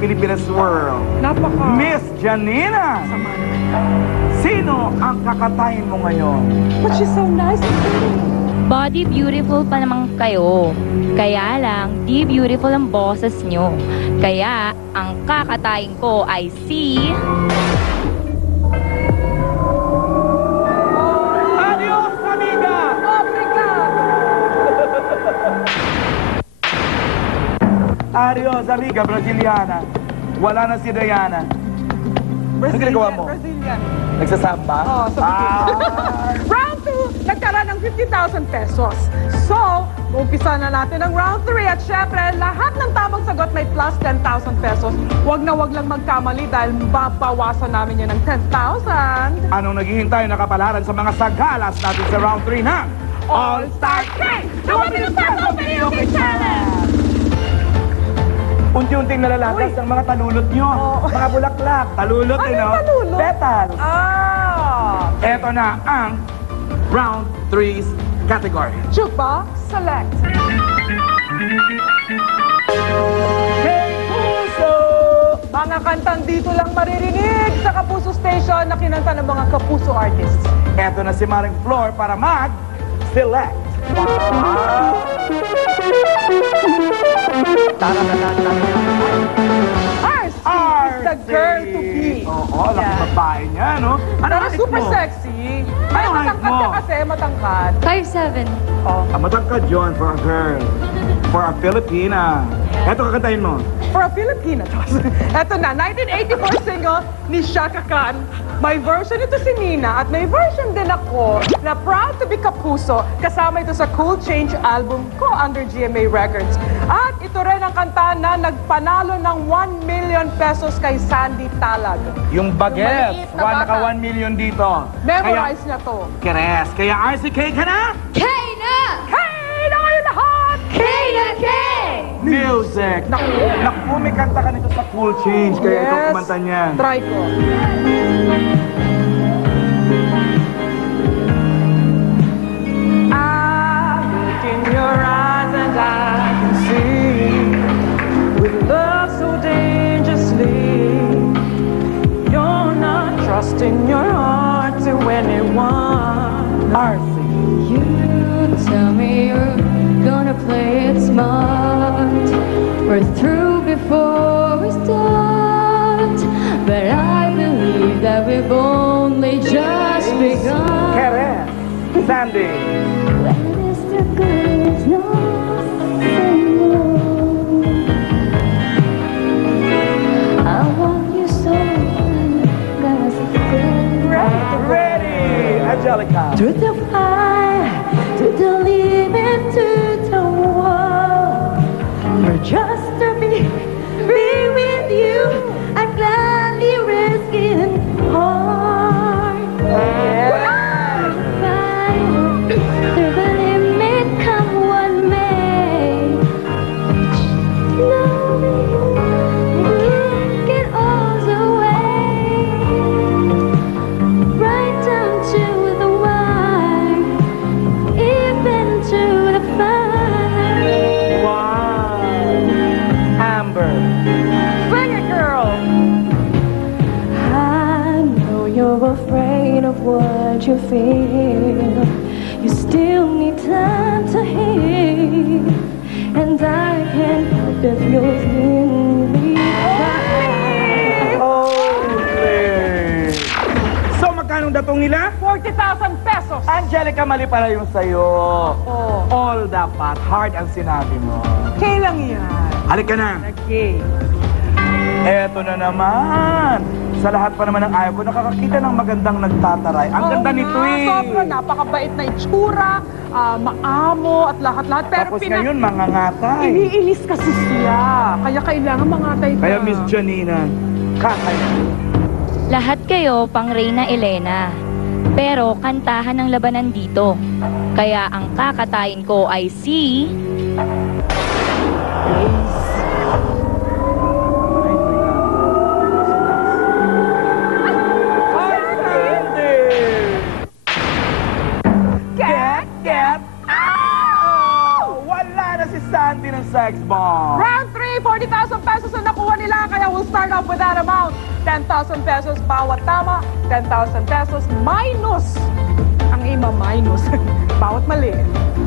Pilipinas World. Napaka... Miss Janina! Sama naman. Sino ang kakatayin mo ngayon? But she's so nice. Body beautiful pa naman kayo. Kaya lang, di beautiful ang boses nyo. Kaya, ang kakatayin ko ay si... Adios, amiga! Adios, amiga Braziliana. Wala na si Diana. Ano ginagawa mo? Brazilian. Nagsasamba? Oo, sa Round 2, nagtara ng 50,000 pesos. So, umpisa na natin ang round 3 at syempre, lahat ng tamang sagot may plus 10,000 pesos. Wag na wag lang magkamali dahil babawasan namin yan ng 10,000. Anong naghihintay na kapalaran sa mga sagalas natin sa round 3 na All-Star Cake! Nawapin ang Purple Video Challenge! Unti-unting nalalagas ang mga talulot nyo. Oo. Mga bulaklak. Talulot, Ano yung no? talulot? Petals. Ah! Eto na ang round 3's category. Jukebox Select. Hey, Puso! Mga kantang dito lang maririnig sa Kapuso Station na kinanta ng mga Kapuso artists. Eto na si Maring Flor para mag-select. RC is the girl to be. Oo, laki Yeah. babae niya, no? Ano Pero height super mo? sexy. Ay, Ano height matangkad mo? ka kasi, matangkad. 5'7". Oh. Matangkad yun for a girl. For a Filipina. Eto, kakantahin mo. For a Filipina. Eto na, 1984 single ni Shaka Khan. May version ito si Nina at may version din ako na proud to be Kapuso. Kasama ito sa Cool Change album ko under GMA Records. At ito rin ang kanta na nagpanalo ng 1 million pesos kay Sandy Talag. Yung bagets. maliit na bata. Naka 1 million dito. Memorize niya to. Keres. Kaya RCK ka na? K na! Hey na kayo lahat! K na K! Music. Naku, may kanta ka nito sa Cool Change. Kaya ikaw kumanta niyan. Try ko. I look in your eyes and I can see with love so dangerously. You're not trusting your heart to anyone. RC. You tell me you're gonna play it smart. We're through before we start. But I believe that we've only just begun. Keres. Sandy. When it is too good, it's not saying no. I want you so bad, it's good. Ready. Angelica. Through the fire, to the limit, to the wall. For just to be with you, I'd gladly risk it all. Fire, through the limit, come what may. Knowing we can't get all the way, right down to the wire, even to the fire. Wow. Amber. Sing it, girl! I know you're afraid of what you feel. You still need time to heal, and I can't help if you're really fine. Holy. So, magkano datong nila? 40,000 pesos! Angelica, mali pala yung sa'yo. Oh. All dapat. Hard ang sinabi mo. Okay lang yan. Halika na. Okay. Eto na naman. Sa lahat pa naman ng ayaw ko, nakakakita ng magandang nagtataray. Ang Oo ganda nga, nito eh. Sobrang napakabait na itsura, maamo at lahat-lahat. Pero Tapos ngayon, mangangatay. iniilis kasi siya. Kaya kailangan mangatay ka. Kaya Miss Janina, kakaya. Lahat kayo pang Reyna Elena. Pero kantahan ng labanan dito. Kaya ang kakatayin ko ay si... Get! Wala na si Sandy ng sex bomb. Round 3, 40,000 pesos ang nakuha nila. Kaya start off with that amount. 10,000 pesos bawat tama, 10,000 pesos minus. Ang ima-minus. Bawat mali.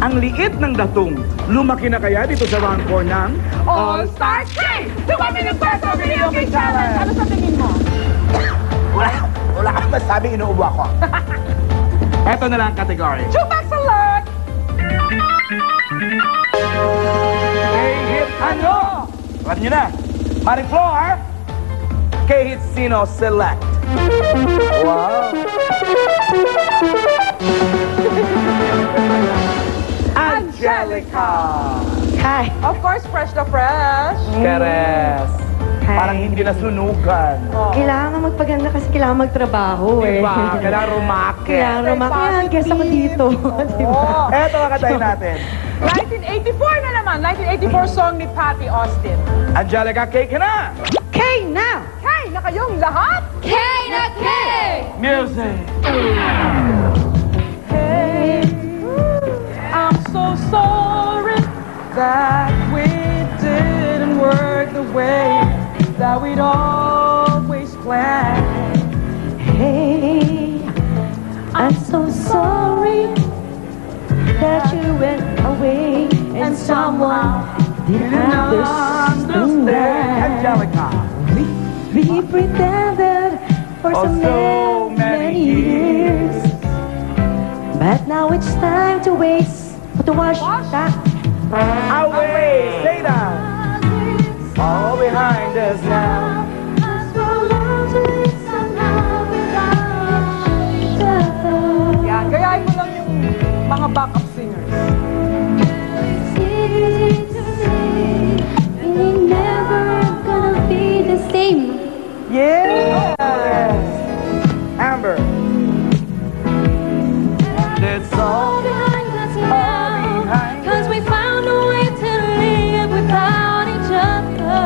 Ang liit ng datong, lumaki na kaya dito sa round 4 ng All-Star 3! 2 million peso video game challenge! Ano sa tingin mo? Wala kang masabi, inuubo ako. Eto na lang ang category. Jukebox alert! K-Hit ano? Alam nyo na. Maring Floor, K-Hit Sino Select. Wow. Angelica. Hi. Of course, fresh na fresh. Keres. Hi. Parang hindi nasunugan. Oh. Kailangan magpaganda kasi kailangan magtrabaho eh. Diba? Kailangan rumake. Kailangan rumakyan. Guess ako dito. Diba? Oo. Eto ang katayin natin. 1984 na naman. 1984 song ni Patty Austin. Angelica, K ka na. K now! Hey, na kayong lahat? K na K! Music. Hey, I'm so sorry that we didn't work the way that we'd always planned. Hey, I'm so sorry that you went away and someone didn't understand. Angelica. We pretended for so many years, but now it's time to waste, to wash that. Away. Say that. All behind us now. Yan, gayahin mo lang yung mga backup singers. Yes! Amber. And it's all behind us. Cause we found a way to live without each other.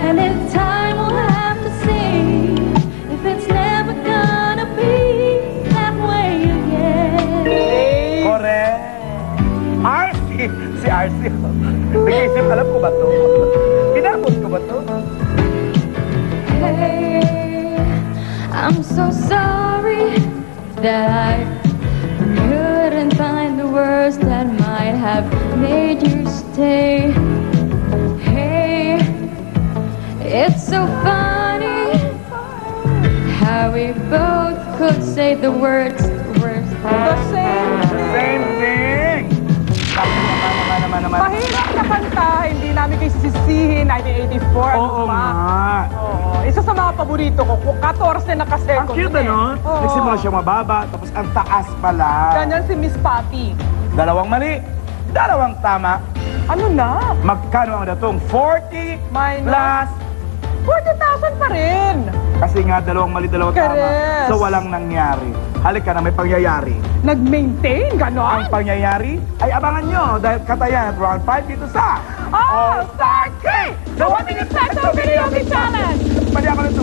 And in time we'll have to see if it's never gonna be that way again. Correct. RC. Si RC. Nag-iisip, alam ko ba to? Pinapos ko ba to? Hey, I'm so sorry that I couldn't find the words that might have made you stay. Hey, it's so funny how we both could say the words. The same Same thing. Naman. Mahirap na kanta, hindi namin kayo sisisihin, 1984. Oo nga. Oo. Isa sa mga paborito ko, 14 na Ang ka-second. cute ano? Oo. Nagsimula siya mababa, tapos ang taas pala. Ganyan si Miss Patty. Dalawang mali, dalawang tama. Ano na? Magkano ang datong? 40 Minus? plus. 40,000 pa rin. Kasi nga, dalawang mali, dalawang tama. Correct. So, walang nangyari. Halika na, may pangyayari. Nag-maintain, Ang ganon? pangyayari ay abangan nyo dahil katayan at round 5 dito sa All-Star 3! The 1 Minute Peso Video Game Challenge! Pwede ako nito.